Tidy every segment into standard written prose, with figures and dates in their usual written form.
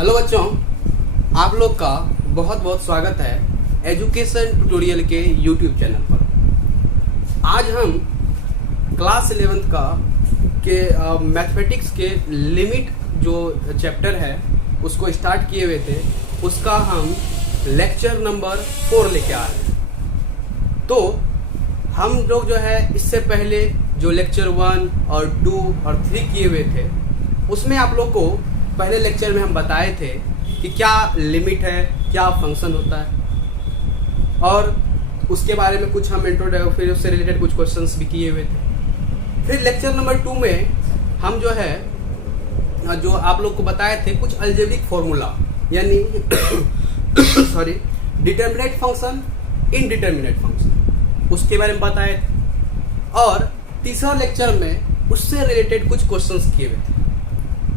Hello बच्चों, आप लोग का बहुत बहुत स्वागत है एजुकेशन ट्यूटोरियल के यूट्यूब चैनल पर। आज हम क्लास 11th का के मैथमेटिक्स के लिमिट जो चैप्टर है उसको स्टार्ट किए हुए थे, उसका हम लेक्चर नंबर 4 लेके आ रहे हैं। तो हम लोग जो है इससे पहले जो लेक्चर 1 और 2 और 3 किए हुए थे उसमें आप लोग को पहले लेक्चर में हम बताए थे कि क्या लिमिट है, क्या फंक्शन होता है, और उसके बारे में कुछ हम इंट्रोडक्शन, फिर उससे रिलेटेड कुछ क्वेश्चंस भी किए हुए थे। फिर लेक्चर नंबर 2 में हम जो है जो आप लोग को बताए थे कुछ अलजेब्रिक फॉर्मूला यानी sorry determinate function, indeterminate function, उसके बारे में बताए थे। और तीसरा लेक्चर में उससे रिलेटेड कुछ क्वेश्चंस किए हुए थे,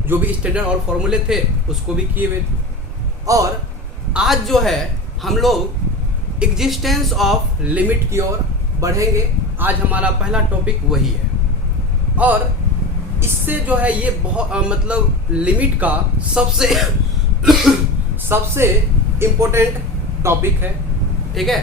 जो भी स्टैंडर्ड और फॉर्मूले थे उसको भी किए हुए थे। और आज जो है हम लोग एग्जिस्टेंस ऑफ लिमिट की ओर बढ़ेंगे। आज हमारा पहला टॉपिक वही है, और इससे जो है ये बहुत मतलब लिमिट का सबसे सबसे इम्पोर्टेंट टॉपिक है, ठीक है।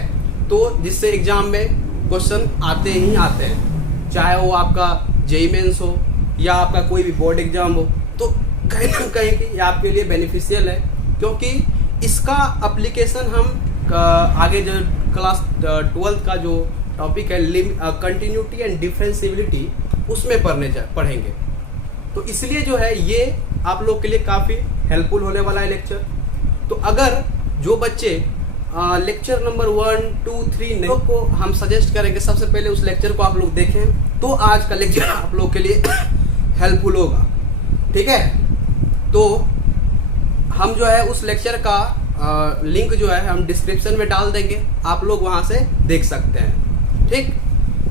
तो जिससे एग्जाम में क्वेश्चन आते ही आते हैं, चाहे वो आपका जेईई मेंस हो या आपका कोई भी बोर्ड एग्जाम हो, तो कहीं ना कहीं कि ये आपके लिए बेनिफिशियल है, क्योंकि इसका एप्लीकेशन हम आगे जो क्लास 12th का जो टॉपिक है कंटिन्यूटी एंड डिफरेंशिएबिलिटी, उसमें पढ़ेंगे। तो इसलिए जो है ये आप लोग के लिए काफ़ी हेल्पफुल होने वाला है लेक्चर। तो अगर जो बच्चे लेक्चर नंबर 1, 2, 3 नहीं को हम सजेस्ट करेंगे सबसे पहले उस लेक्चर को आप लोग देखें, तो आज का लेक्चर आप लोग के लिए हेल्पफुल होगा, ठीक है। तो हम जो है उस लेक्चर का लिंक जो है हम डिस्क्रिप्शन में डाल देंगे, आप लोग वहां से देख सकते हैं, ठीक।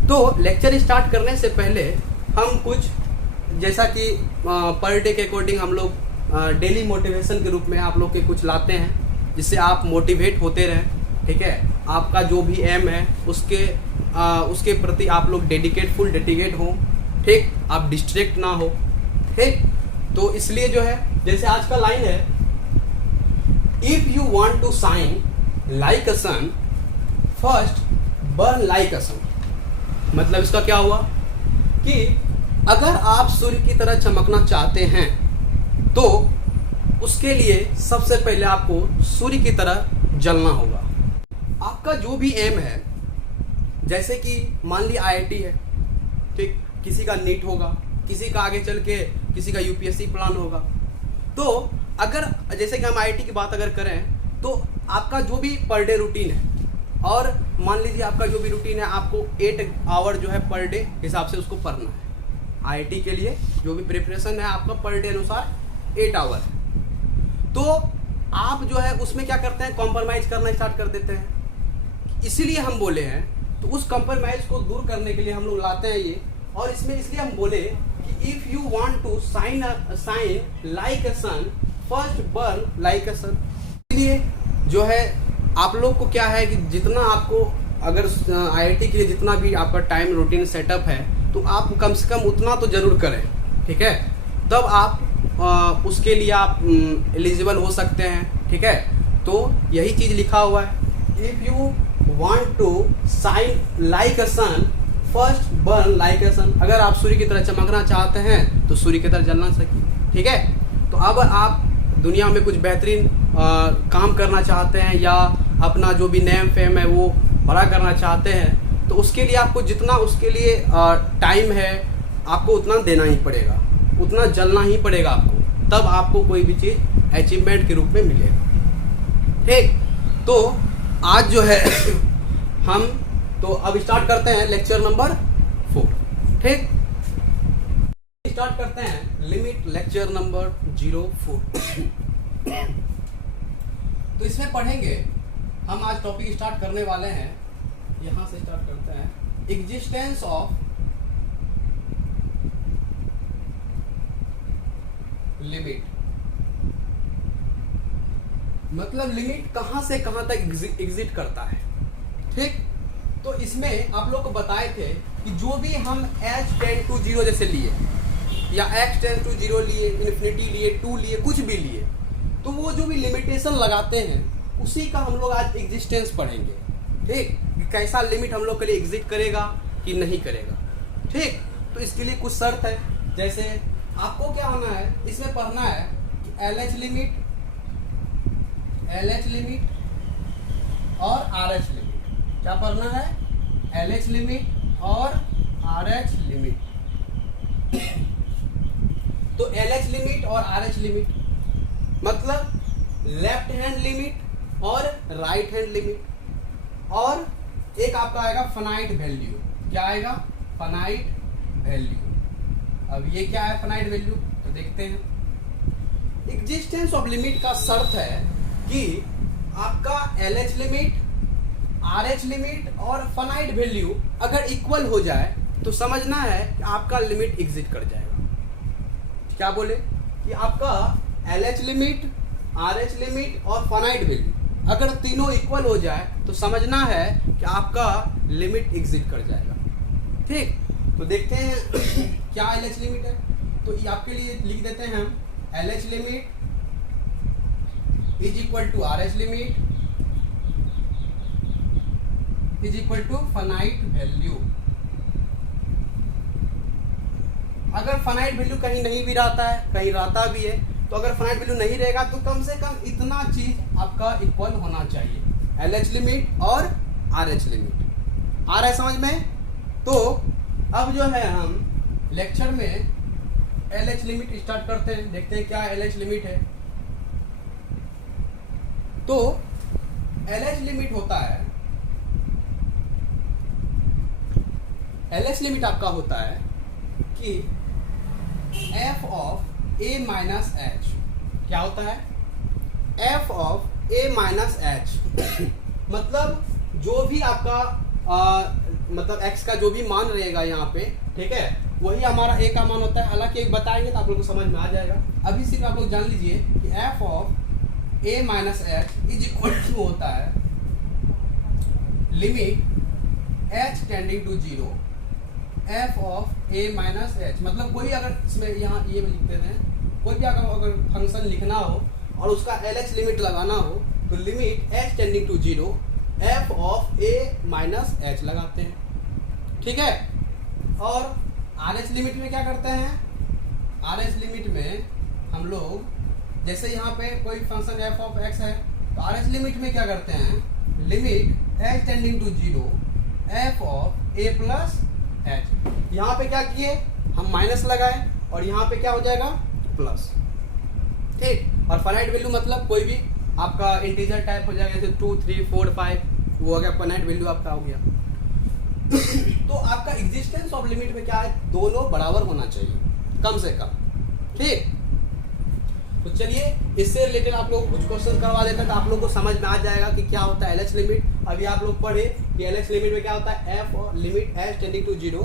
तो लेक्चर स्टार्ट करने से पहले हम कुछ जैसा कि पर डे के अकॉर्डिंग हम लोग डेली मोटिवेशन के रूप में आप लोग के कुछ लाते हैं, जिससे आप मोटिवेट होते रहें, ठीक है। आपका जो भी एम है उसके प्रति आप लोग फुल डेडिकेट हो, ठीक, आप डिस्ट्रैक्ट ना हो, ठीक। तो इसलिए जो है जैसे आज का लाइन है, if you want to shine like a sun first burn like a sun. मतलब इसका क्या हुआ कि अगर आप सूर्य की तरह चमकना चाहते हैं तो उसके लिए सबसे पहले आपको सूर्य की तरह जलना होगा। आपका जो भी एम है, जैसे कि मान ली IIT है, ठीक, किसी का नीट होगा, किसी का आगे चल के किसी का UPSC प्लान होगा। तो अगर जैसे कि हम IIT की बात अगर करें तो आपका जो भी पर डे रूटीन है, और मान लीजिए आपका जो भी रूटीन है आपको 8 आवर जो है पर डे हिसाब से उसको पढ़ना है। IIT के लिए जो भी प्रिपरेशन है आपका पर डे अनुसार 8 आवर है। तो आप जो है उसमें क्या करते हैं, कॉम्प्रोमाइज करना स्टार्ट कर देते हैं। इसीलिए हम बोले हैं, तो उस कॉम्प्रोमाइज को दूर करने के लिए हम लोग लाते हैं ये। और इसमें इसलिए हम बोले कि if you want to shine like a sun first burn like a sun. इसलिए जो है आप लोग को क्या है कि जितना आपको अगर IIT के लिए जितना भी आपका टाइम रूटीन सेटअप है, तो आप कम से कम उतना तो जरूर करें, ठीक है। तब आप उसके लिए आप एलिजिबल हो सकते हैं, ठीक है। तो यही चीज लिखा हुआ है, if you want to shine like a sun first burn like a sun. अगर आप सूर्य की तरह चमकना चाहते हैं तो सूर्य की तरह जलना चाहिए, ठीक है। तो अब आप दुनिया में कुछ बेहतरीन काम करना चाहते हैं या अपना जो भी नेम फेम है वो बड़ा करना चाहते हैं, तो उसके लिए आपको जितना उसके लिए टाइम है आपको उतना देना ही पड़ेगा, उतना जलना ही पड़ेगा आपको, तब आपको कोई भी चीज़ अचीवमेंट के रूप में मिलेगा, ठीक। तो आज जो है हम तो अब स्टार्ट करते हैं लेक्चर नंबर 4, ठीक। स्टार्ट करते हैं लिमिट लेक्चर नंबर 04। तो इसमें पढ़ेंगे हम, आज टॉपिक स्टार्ट करने वाले हैं, यहां से स्टार्ट करते हैं, एग्जिस्टेंस ऑफ लिमिट। मतलब लिमिट कहां से कहां तक एग्जिट करता है, ठीक। तो इसमें आप लोग को बताए थे कि जो भी हम h टेंड टू 0 जैसे लिए या x टेंड टू 0 लिए, इन्फिनिटी लिए, 2 लिए, कुछ भी लिए, तो वो जो भी लिमिटेशन लगाते हैं उसी का हम लोग आज एग्जिस्टेंस पढ़ेंगे। ठीक, कैसा लिमिट हम लोग के लिए एग्जिस्ट करेगा कि नहीं करेगा। ठीक, तो इसके लिए कुछ शर्त है। जैसे आपको क्या होना है, इसमें पढ़ना है कि LH लिमिट और RH लिमिट। क्या पढ़ना है? LH लिमिट और RH लिमिट। तो LH लिमिट और RH लिमिट मतलब लेफ्ट हैंड लिमिट और राइट हैंड लिमिट। और एक आपका आएगा फाइनाइट वैल्यू। क्या आएगा? Finite value. अब ये क्या है फाइनाइट वैल्यू, तो देखते हैं। एग्जिस्टेंस ऑफ लिमिट का शर्त है कि आपका LH लिमिट, RH लिमिट और फाइनाइट वैल्यू अगर इक्वल हो जाए तो समझना है कि आपका लिमिट एग्जिस्ट कर जाएगा। क्या बोले कि आपका LH लिमिट, RH लिमिट और फाइनाइट वैल्यू अगर तीनों इक्वल हो जाए तो समझना है कि आपका लिमिट एग्जिस्ट कर जाएगा। ठीक, तो देखते हैं क्या LH लिमिट है। तो ये आपके लिए लिख देते हैं हम LH limit is equal to RH limit is equal to finite value. अगर फाइनाइट वैल्यू कहीं नहीं भी रहता है, कहीं रहता भी है, तो अगर फाइनाइट वैल्यू नहीं रहेगा तो कम से कम इतना चीज आपका इक्वल होना चाहिए, LH लिमिट और RH लिमिट। आ रहा है समझ में? तो अब जो है हम लेक्चर में LH लिमिट स्टार्ट करते हैं। देखते हैं क्या LH लिमिट है। तो LH लिमिट होता है, LH लिमिट आपका होता है कि f of a minus h। क्या होता है? f of a minus h मतलब जो भी आपका मतलब x का जो भी मान रहेगा यहाँ पे, ठीक है, वही हमारा a का मान होता है। हालांकि एक बताएंगे तो आप लोग को समझ में आ जाएगा। अभी सिर्फ आप लोग जान लीजिए कि f of a minus h is equal to होता है limit h tending to 0 f of a minus h। मतलब कोई अगर इसमें यहाँ ये लिख देते हैं, कोई भी अगर फंक्शन लिखना हो और उसका LH लिमिट लगाना हो तो limit h tending to 0 f of a minus h लगाते हैं। ठीक है, और RH लिमिट में क्या करते हैं? RH लिमिट में हम लोग जैसे यहाँ पे कोई फंक्शन f ऑफ x है तो RH लिमिट में क्या करते हैं? Limit h tending to 0 f of a plus h। यहाँ पे क्या किए हम? माइनस लगाए और यहाँ पे क्या हो जाएगा? प्लस। ठीक, और फाइनाइट वैल्यू मतलब कोई भी आपका इंटीजर टाइप हो जाएगा, जैसे 2, 3, 4, 5, वो हो गया फाइनाइट वैल्यू आपका हो गया। तो आपका एग्जिस्टेंस ऑफ लिमिट में क्या है? दोनों बराबर होना चाहिए कम से कम। ठीक, तो चलिए इससे रिलेटेड आप लोग कुछ क्वेश्चन करवा देते हैं तो आप लोग को समझ में आ जाएगा कि क्या होता है LH लिमिट। अभी आप लोग पढ़े कि LH लिमिट में क्या होता है? f limit h tending to 0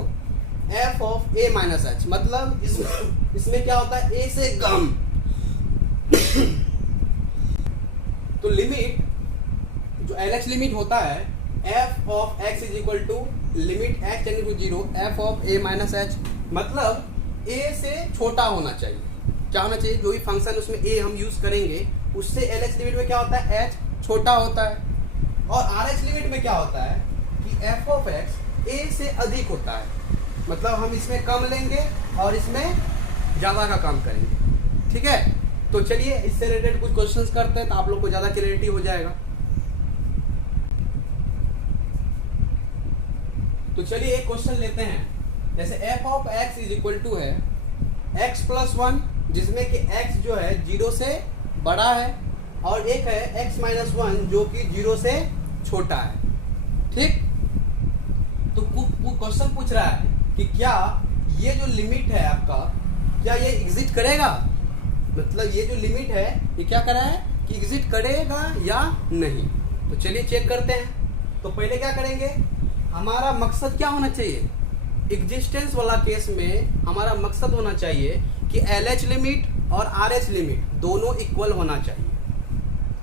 f of a minus h। मतलब इसमें क्या होता है? a से कम। तो लिमिट जो LH लिमिट होता है f of x is equal to limit h tending to 0 f of a minus h। मतलब a से छोटा होना चाहिए। क्या होना चाहिए? जो भी फंक्शन उसमें a हम यूज करेंगे उससे LH लिमिट में क्या होता है? h छोटा होता है। और RH लिमिट में क्या होता है कि f ऑफ x a से अधिक होता है। मतलब हम इसमें कम लेंगे और इसमें ज्यादा का काम करेंगे। ठीक है, तो चलिए इससे रिलेटेड कुछ क्वेश्चंस करते हैं तो आप लोग को ज्यादा क्लैरिटी हो जाएगा। तो चलिए एक क्वेश्चन लेते हैं। जैसे f of x is equal to है x प्लस 1, जिसमें कि x जो है 0 से बड़ा है और एक है x माइनस 1 जो कि 0 से छोटा है। ठीक, तो क्वेश्चन पूछ रहा है कि क्या ये जो लिमिट है आपका, क्या ये एग्जिस्ट करेगा? मतलब ये जो लिमिट है ये क्या कर रहा है कि एग्जिस्ट करेगा या नहीं। तो चलिए चेक करते हैं। तो पहले क्या करेंगे, हमारा मकसद क्या होना चाहिए? एग्जिस्टेंस वाला केस में हमारा मकसद होना चाहिए कि LH लिमिट और RH लिमिट दोनों इक्वल होना चाहिए।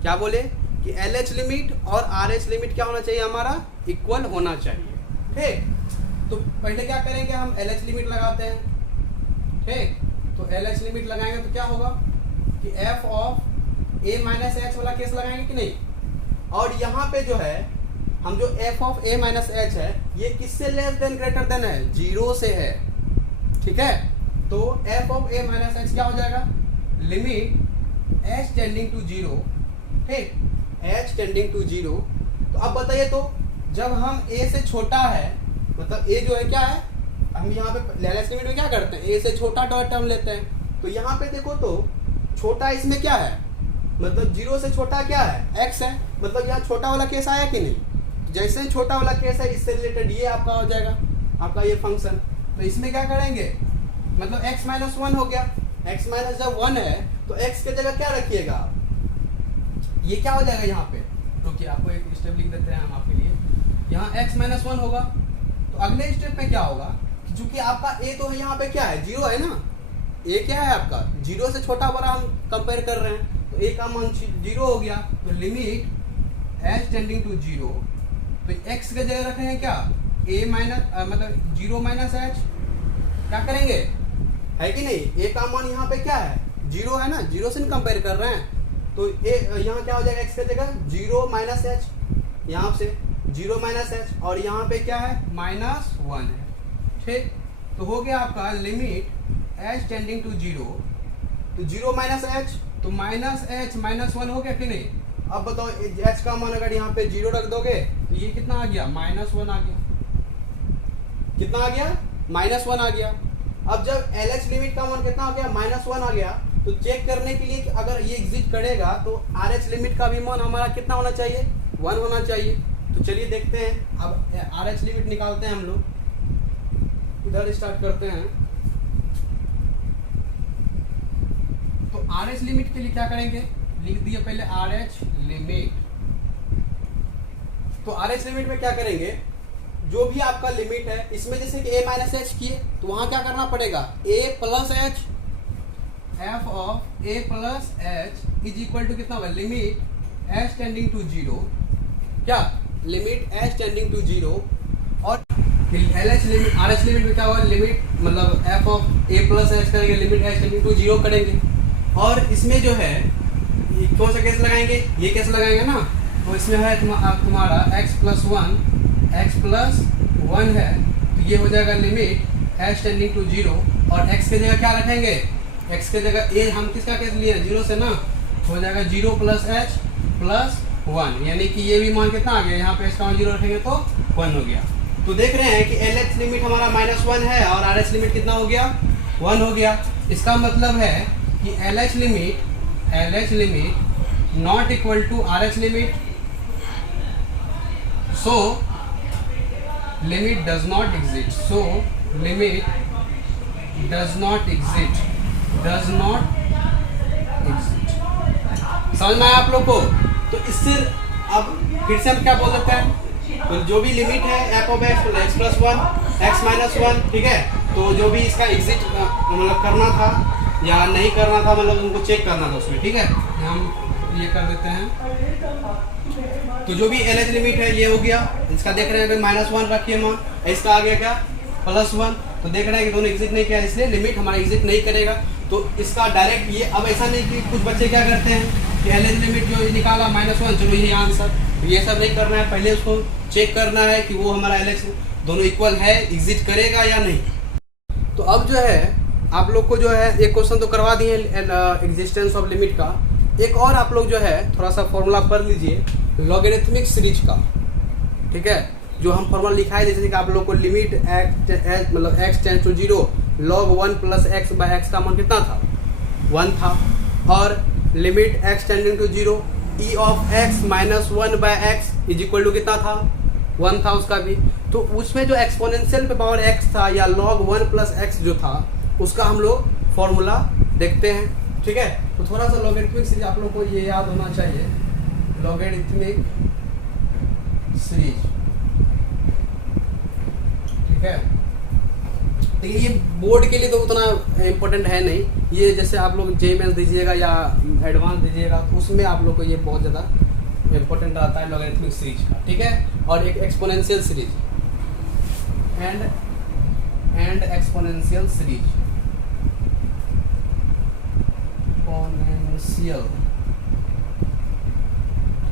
क्या बोले कि LH लिमिट और RH लिमिट क्या होना चाहिए? हमारा इक्वल होना चाहिए। ठीक, तो पहले क्या करेंगे हम? LH लिमिट लगाते हैं। ठीक, तो LH लिमिट लगाएंगे तो क्या होगा कि f of a minus H वाला केस लगाएंगे कि नहीं। और यहाँ पे जो है हम जो f of a minus H है ये किससे लेस देन ग्रेटर देन है, 0 से है, ठीक है। तो f of a minus H क्या हो जाएगा, लिमिट h टेंडिंग टू 0, ठीक, h टेंडिंग टू 0। तो अब बताइए, तो जब हम a से छोटा है, मतलब a जो है क्या है, हम यहाँ पे लाप्लास लिमिट में क्या करते हैं, a से छोटा टर्म लेते हैं। तो यहाँ पे देखो तो छोटा इसमें क्या है, मतलब 0 से छोटा क्या है, x है, मतलब यहाँ छोटा वाला केस आया कि नहीं। जैसे ही छोटा वाला केस है इससे रिलेटेड ये आपका हो जाएगा, आपका ये फंक्शन। तो इसमें क्या करेंगे, मतलब x माइनस 1 हो गया, x माइनस जब 1 है तो x के जगह क्या रखिएगा, ये क्या हो जाएगा यहाँ पे, रुकिए आपको एक स्टेप लिख देते हैं हम आपके लिए। यहाँ x माइनस 1 होगा, तो अगले स्टेप में क्या होगा, क्योंकि आपका a तो यहाँ पे क्या है, 0 है ना, a क्या है आपका, 0 से छोटा बड़ा हम कंपेयर कर रहे हैं, तो a का मान 0 हो गया। तो लिमिट h टेंडिंग टू 0, तो x के जगह रखेंगे क्या, a माइनस मतलब 0 माइनस h, क्या करेंगे, है कि नहीं, a का मान यहाँ पे क्या है, 0 है ना, 0 से कंपेयर कर रहे हैं। तो यहाँ क्या हो जाएगा, x के जगह 0 माइनस एच, यहाँ से 0 माइनस एच, और यहाँ पे क्या है, माइनस 1 है, ठीक। तो हो गया आपका लिमिट h टेंडिंग टू 0, तो 0 माइनस एच, तो माइनस एच माइनस 1 हो गया कि नहीं। अब बताओ h का मान अगर यहाँ पे 0 रख दोगे तो ये कितना आ गया, माइनस 1 आ गया, कितना आ गया, माइनस 1 आ गया। अब जब LH लिमिट का मान कितना आ गया, माइनस 1 आ गया, तो चेक करने के लिए कि अगर ये एग्जिस्ट करेगा तो RH लिमिट का भी मान हमारा कितना होना चाहिए, 1 होना चाहिए। तो चलिए देखते हैं, अब RH लिमिट निकालते हैं हम लोग, इधर स्टार्ट करते हैं। तो RH लिमिट के लिए क्या करेंगे, लिख दिए पहले RH लिमिट। तो RH लिमिट में क्या करेंगे, जो भी आपका लिमिट है इसमें जैसे कि a माइनस एच किए तो वहां क्या करना पड़ेगा, a plus h, f of a plus h is equal to कितना होगा, लिमिट h टेंडिंग टू 0, क्या, लिमिट h टेंडिंग टू 0। और LH लिमिट, RH लिमिट में क्या होगा, लिमिट मतलब f of a plus H करेंगे, लिमिट h टेंडिंग टू 0 करेंगे। और इसमें जो है कौन सा केस लगाएंगे, ये केस लगाएंगे ना, तो इसमें है तुम्हारा x प्लस 1 है, तो ये हो जाएगा लिमिट h टेंडिंग टू 0, और x के जगह क्या रखेंगे, x के जगह a हम किसका केस लिए, 0 से ना, हो जाएगा 0 प्लस h प्लस 1, यानी कि ये भी मान कितना आ गया, यहाँ पे h का मान 0 रखेंगे तो 1 हो गया। तो देख रहे हैं कि LH लिमिट हमारा माइनस 1 है और RH लिमिट कितना हो गया, 1 हो गया। इसका मतलब है कि LH limit not equal to RH limit, so limit does not exist, so limit does not exist, समझ में आया आप लोग को। तो इससे अब फिर से हम क्या बोल सकते हैं, तो जो भी लिमिट है f of x plus 1 x minus 1, ठीक है, तो जो भी इसका एग्जिट मतलब करना था या नहीं करना था, मतलब उनको चेक करना था उसमें, ठीक है, हम ये कर देते हैं। तो जो भी LH लिमिट है ये हो गया, इसका देख रहे हैं माइनस 1 रखिए मान, इसका आ गया क्या, प्लस 1, तो देख रहे हैं कि दोनों एग्जिट नहीं किया, इसलिए लिमिट हमारा एग्जिट नहीं करेगा। तो इसका डायरेक्ट ये, अब ऐसा नहीं कि कुछ बच्चे क्या करते हैं कि LH लिमिट जो निकाला माइनस 1, चलो यही आंसर, तो ये सब नहीं करना है, पहले उसको चेक करना है कि वो हमारा LH दोनों इक्वल है, एग्जिट करेगा या नहीं। तो अब जो है आप लोग को जो है एक क्वेश्चन तो करवा दिए एग्जिस्टेंस ऑफ लिमिट का, एक और आप लोग जो है थोड़ा सा फॉर्मूला पढ़ लीजिए लॉगरिथमिक सीरीज का, ठीक है, जो हम फॉर्मूला लिखा है, जैसे कि आप लोग को लिमिट मतलब x tends to 0 log 1 plus x by x का मान कितना था, 1 था, और limit x tending to 0 e of x minus 1 by x is equal to कितना था, 1 था उसका भी। तो उसमें जो एक्सपोनेंशियल पे पावर x था या log 1 प्लस एक्स जो था उसका हम लोग फॉर्मूला देखते हैं, ठीक है। तो थोड़ा सा लॉगरिथमिक सीरीज आप लोग को ये याद होना चाहिए, लॉगरिथमिक सीरीज, ठीक है। तो ये बोर्ड के लिए तो उतना इम्पोर्टेंट है नहीं, ये जैसे आप लोग JMS दीजिएगा या एडवांस दीजिएगा तो उसमें आप लोग को ये बहुत ज़्यादा इम्पोर्टेंट रहता है लॉगरिथमिक सीरीज का, ठीक है। और एक exponential series and exponential series, exponential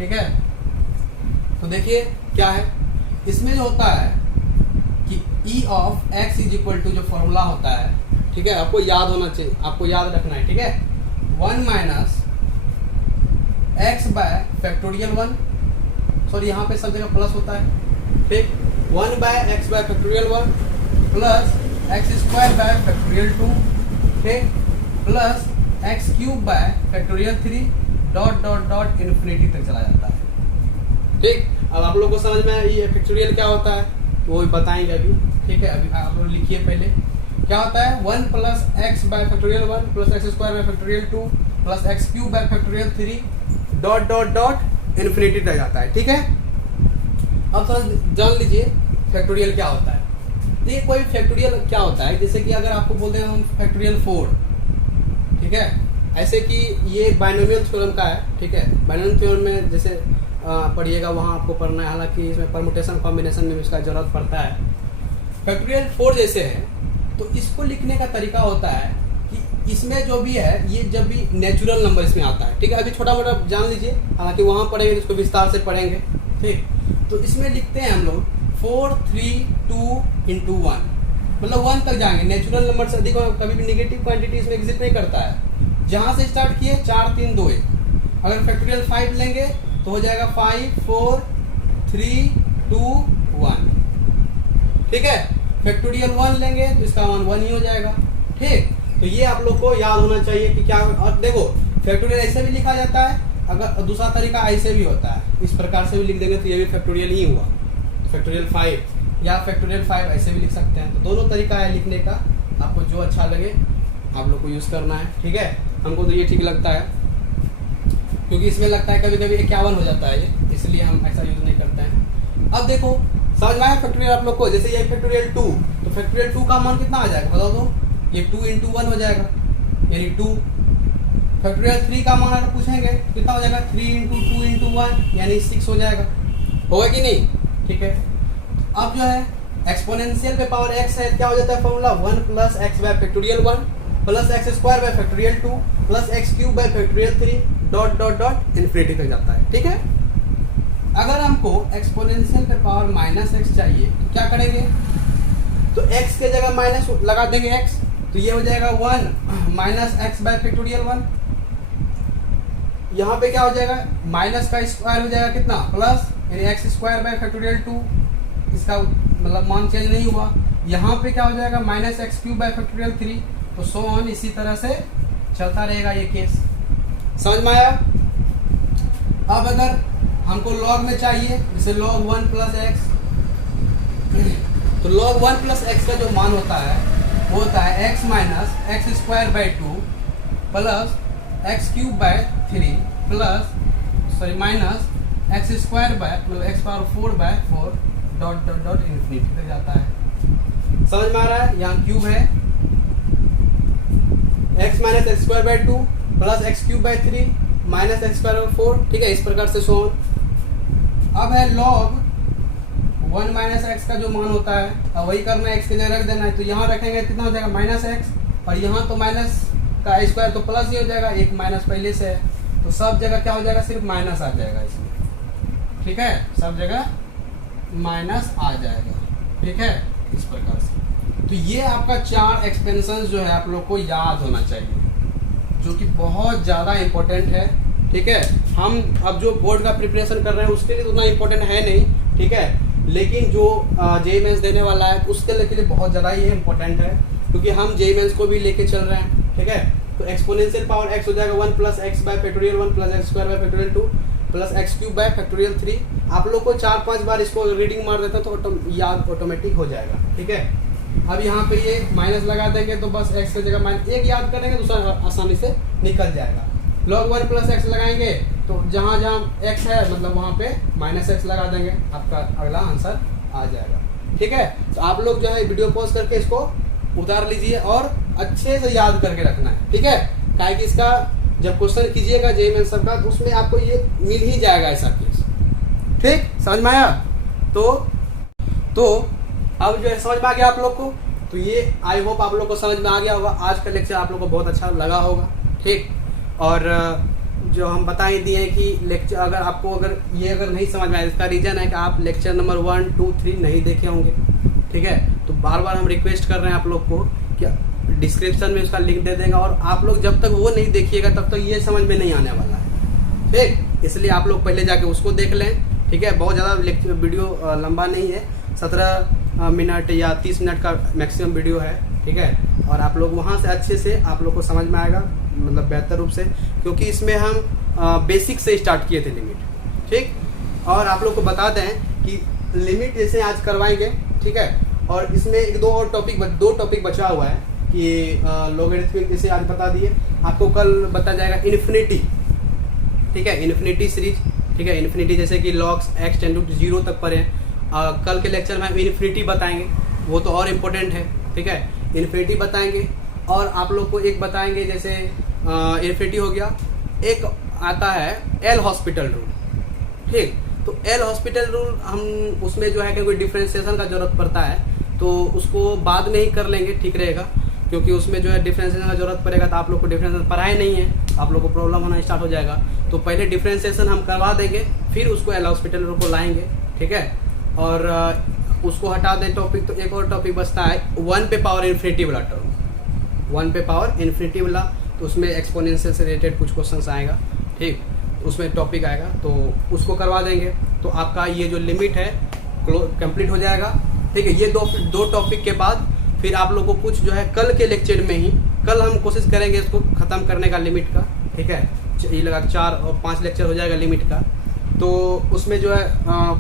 ठीक है। तो देखिए क्या है इसमें जो होता है कि e of x is equal to जो फॉर्मूला होता है, ठीक है, आपको याद होना चाहिए, आपको याद रखना है, ठीक है। 1 minus x by factorial 1, sorry यहाँ पे सब जगह प्लस होता है, ठीक। 1 by x by factorial 1 plus x square by factorial 2, ठीक, plus x cube by factorial 3 dot dot dot infinity तक चला जाता है, ठीक। अब आप लोग को समझ में ये फैक्टोरियल क्या होता है वो बताएंगे अभी, ठीक है। अभी आप लोग लिखिए पहले क्या होता है 1 plus x by factorial 1 plus x square by factorial 2 plus x cube by factorial 3 dot dot dot infinity तक जाता है, ठीक है। अब थोड़ा जान लीजिए फैक्टोरियल क्या होता है। देखिए कोई फैक्टोरियल क्या होता है, जैसे कि अगर आपको बोलते हैं हम फैक्टोरियल 4, ठीक है, ऐसे कि ये बाइनोमियल थ्योरम का है, ठीक है। बाइनोमियल थ्योरम में जैसे पढ़िएगा वहाँ आपको पढ़ना है, हालांकि इसमें परमुटेशन कॉम्बिनेशन में इसका जरूरत पड़ता है। फैक्टोरियल 4 जैसे है तो इसको लिखने का तरीका होता है कि इसमें जो भी है ये जब भी नेचुरल नंबर इसमें आता है, ठीक है। अभी छोटा मोटा जान लीजिए, हालांकि वहाँ पढ़ेंगे इसको विस्तार से पढ़ेंगे, ठीक। तो इसमें लिखते हैं हम लोग 4 3 2 into 1, मतलब 1 तक जाएंगे। नेचुरल नंबर से अधिक कभी भी निगेटिव क्वांटिटी इसमें एग्जिस्ट नहीं करता है। जहाँ से स्टार्ट किए 4 3 2 1, अगर फैक्टोरियल 5 लेंगे तो हो जाएगा 5 4 3 2 1, ठीक है। फैक्टोरियल 1 लेंगे तो इसका मान 1 ही हो जाएगा, ठीक। तो ये आप लोग को याद होना चाहिए कि क्या। और देखो फैक्टोरियल ऐसे भी लिखा जाता है, अगर दूसरा तरीका ऐसे भी होता है, इस प्रकार से भी लिख देंगे तो ये भी फैक्टोरियल ही हुआ, फैक्टोरियल 5 या फैक्टोरियल 5 ऐसे भी लिख सकते हैं। तो दोनों तरीका है लिखने का, आपको जो अच्छा लगे आप लोग को यूज करना है, ठीक है। हमको तो ये ठीक लगता है क्योंकि इसमें लगता है कभी कभी 51 हो जाता है ये, इसलिए हम ऐसा यूज नहीं करते हैं। अब देखो समझ में आया फैक्टोरियल आप लोग को, जैसे ये फैक्टोरियल 2, तो फैक्टोरियल 2 का मान कितना आ जाएगा बताओ तो, ये 2 into 1 हो जाएगा यानी 2। फैक्टोरियल 3 का मान अगर पूछेंगे कितना हो जाएगा 3 into 2 into 1 यानी 6 हो जाएगा, होगा कि नहीं, ठीक है। अब जो है एक्सपोनेंशियल पे पावर x है, क्या हो जाता है formula 1 plus x by factorial 1 plus x square by factorial 2 plus x cube by factorial 3 dot dot dot infinity तक जाता है, ठीक है। अगर हमको एक्सपोनेंशियल पे पावर माइनस एक्स चाहिए तो क्या करेंगे, तो x के जगह माइनस लगा देंगे x, तो ये हो जाएगा 1 माइनस एक्स बाय फैक्टोरियल 1। यहाँ पे क्या हो जाएगा माइनस का स्क्वायर हो जाएगा कितना प्लस यानी एक्स स्क्वायर बाय फैक्टोरियल 2, इसका मतलब मान चेंज नहीं हुआ। यहाँ पे क्या हो जाएगा minus x cube by factorial 3, तो सो ऑन इसी तरह से चलता रहेगा ये केस, समझ में आया। अब अगर हमको लॉग में चाहिए, जैसे log 1 प्लस एक्स, तो log 1 प्लस एक्स का जो मान होता है वो होता है x minus x square by 2 plus x cube by 3 plus sorry minus x square by मतलब x power 4 by 4 dot dot dot infinity तक जाता है, समझ में आ रहा है। यहाँ क्यूब है x minus x square by 2 plus x cube by 3 minus x square bye 4, ठीक है, इस प्रकार से सो ऑन। अब है log 1 माइनस एक्स का जो मान होता है, अब वही करना है, x के जगह रख देना है, तो यहाँ रखेंगे कितना हो जाएगा माइनस एक्स, और यहाँ तो माइनस का स्क्वायर तो प्लस ही हो जाएगा, एक माइनस पहले से है, तो सब जगह क्या हो जाएगा सिर्फ माइनस आ जाएगा इसमें, ठीक है, सब जगह माइनस आ जाएगा, ठीक है, इस प्रकार से। तो ये आपका 4 एक्सपेंशन जो है आप लोग को याद होना चाहिए, जो कि बहुत ज़्यादा इम्पोर्टेंट है, ठीक है। हम अब जो बोर्ड का प्रिपरेशन कर रहे हैं उसके लिए तो उतना इम्पोर्टेंट है नहीं, ठीक है, लेकिन जो जेई मेंस देने वाला है उसके लिए बहुत ज़्यादा ही इम्पोर्टेंट है, क्योंकि हम जेई मेंस को भी लेके चल रहे हैं, ठीक है। तो एक्सपोनेंशियल पावर x हो जाएगा 1 plus x by factorial 1 plus x square by factorial 2 plus x cube by factorial 3। आप लोग को 4-5 बार इसको रीडिंग मार देता तो याद ऑटोमेटिक हो जाएगा, ठीक है। अब यहाँ पे ये माइनस लगा देंगे तो बस x की जगह माइनस एक याद करेंगे, दूसरा आसानी से निकल जाएगा। log 1 प्लस एक्स लगाएंगे तो जहाँ जहाँ x है मतलब वहाँ पे माइनस एक्स लगा देंगे, आपका अगला आंसर आ जाएगा, ठीक है। तो आप लोग जो है वीडियो पॉज करके इसको उतार लीजिए और अच्छे से याद करके रखना है, ठीक है। काहे कि इसका जब क्वेश्चन कीजिएगा जेईई मेंस का तो उसमें आपको ये मिल ही जाएगा ऐसा केस, ठीक, समझ में आया। तो अब जो है समझ में आ गया आप लोग को, तो ये आई होप आप लोग को समझ में आ गया होगा। आज का लेक्चर आप लोग को बहुत अच्छा लगा होगा, ठीक। और जो हम बता ही दिए हैं कि लेक्चर अगर आपको अगर नहीं समझ में आए, इसका रीज़न है कि आप लेक्चर नंबर 1, 2, 3 नहीं देखे होंगे। ठीक है, तो बार बार हम रिक्वेस्ट कर रहे हैं आप लोग को कि डिस्क्रिप्शन में उसका लिंक दे देगा, और आप लोग जब तक वो नहीं देखिएगा तब तक ये समझ में नहीं आने वाला है। ठीक, इसलिए आप लोग पहले जाके उसको देख लें। ठीक है, बहुत ज़्यादा वीडियो लंबा नहीं है, 17 मिनट या 30 मिनट का मैक्सिमम वीडियो है। ठीक है, और आप लोग वहाँ से अच्छे से आप लोग को समझ में आएगा, मतलब बेहतर रूप से, क्योंकि इसमें हम बेसिक से स्टार्ट किए थे लिमिट। ठीक, और आप लोग को बता दें कि लिमिट जैसे आज करवाएंगे। ठीक है, और इसमें दो टॉपिक बचा हुआ है कि लॉगरिथमिक जैसे आज बता दिए, आपको कल बता जाएगा इन्फिनिटी। ठीक है, इन्फिनिटी सीरीज। ठीक है, इन्फिनिटी जैसे कि लॉग्स x टेंड टू 0 तक पर है। कल के लेक्चर में हम इन्फिनिटी बताएंगे, वो तो और इम्पोर्टेंट है। ठीक है, इन्फिनिटी बताएंगे, और आप लोग को एक बताएंगे जैसे इन्फिनिटी हो गया, एक आता है एल हॉस्पिटल रूल। ठीक, तो एल हॉस्पिटल रूल हम उसमें जो है कि कोई डिफ्रेंसिएशन का जरूरत पड़ता है, तो उसको बाद में ही कर लेंगे, ठीक रहेगा, क्योंकि उसमें जो है डिफ्रेंसिएशन का जरूरत पड़ेगा, तो आप लोग को डिफ्रेंसिएशन पढ़ाई नहीं है, आप लोग को प्रॉब्लम होना स्टार्ट हो जाएगा। तो पहले डिफ्रेंसिएशन हम करवा देंगे, फिर उसको एल हॉस्पिटल रूल को लाएंगे। ठीक है, और उसको हटा दें टॉपिक, तो एक और टॉपिक बचता है 1 पे पावर इन्फिनिटी वाला टर्म, 1 पे पावर इन्फिनिटी वाला, तो उसमें एक्सपोनेंशियल से रिलेटेड कुछ क्वेश्चंस आएगा। ठीक, उसमें टॉपिक आएगा, तो उसको करवा देंगे, तो आपका ये जो लिमिट है कंप्लीट हो जाएगा। ठीक है, ये दो टॉपिक के बाद फिर आप लोग को कुछ जो है कल के लेक्चर में ही, कल हम कोशिश करेंगे इसको ख़त्म करने का लिमिट का। ठीक है, ये लगा 4 और 5 लेक्चर हो जाएगा लिमिट का, तो उसमें जो है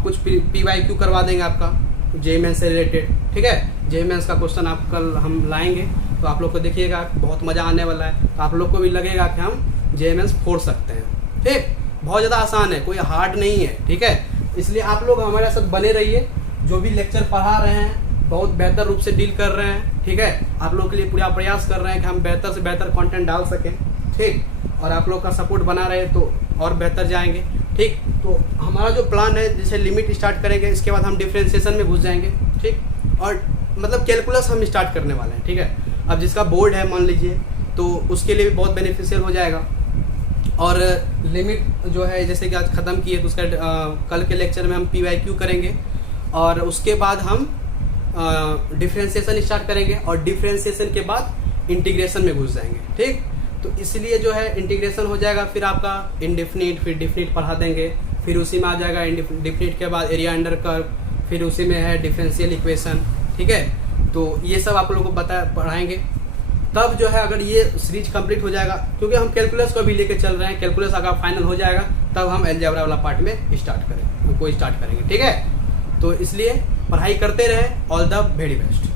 कुछ PYQ करवा देंगे आपका JEE मेंस से रिलेटेड। ठीक है, JEE मेंस का क्वेश्चन आप कल हम लाएंगे, तो आप लोग को देखिएगा बहुत मज़ा आने वाला है, तो आप लोग को भी लगेगा कि हम JEE मेंस फोड़ सकते हैं। ठीक, बहुत ज़्यादा आसान है, कोई हार्ड नहीं है। ठीक है, इसलिए आप लोग हमारे साथ बने रहिए, जो भी लेक्चर पढ़ा रहे हैं बहुत बेहतर रूप से डील कर रहे हैं। ठीक है, आप लोग के लिए पूरा प्रयास कर रहे हैं कि हम बेहतर से बेहतर कंटेंट डाल सकें। ठीक, और आप लोग का सपोर्ट बना रहे तो और बेहतर जाएंगे। ठीक, तो हमारा जो प्लान है, जैसे लिमिट स्टार्ट करेंगे, इसके बाद हम डिफ्रेंसिएशन में घुस जाएंगे। ठीक, और मतलब कैलकुलस हम स्टार्ट करने वाले हैं। ठीक है, अब जिसका बोर्ड है मान लीजिए, तो उसके लिए भी बहुत बेनिफिशियल हो जाएगा। और लिमिट जो है जैसे कि आज ख़त्म किए, तो उसका कल के लेक्चर में हम PYQ करेंगे, और उसके बाद हम डिफ्रेंसिएशन स्टार्ट करेंगे, और डिफ्रेंसिएशन के बाद इंटीग्रेशन में घुस जाएंगे। ठीक, तो इसलिए जो है इंटीग्रेशन हो जाएगा, फिर आपका इंडेफिनिट, फिर डिफिनिट पढ़ा देंगे, फिर उसी में आ जाएगा डिफिनिट के बाद एरिया अंडर कर्व, फिर उसी में है डिफरेंशियल इक्वेशन। ठीक है, तो ये सब आप लोगों को पढ़ाएंगे। तब जो है अगर ये सीरीज कंप्लीट हो जाएगा, क्योंकि हम कैलकुलस को भी लेके चल रहे हैं, कैलकुलस अगर फाइनल हो जाएगा तब हम अलजेब्रा वाला पार्ट में स्टार्ट करेंगे। ठीक है, तो इसलिए पढ़ाई करते रहे। All the very best.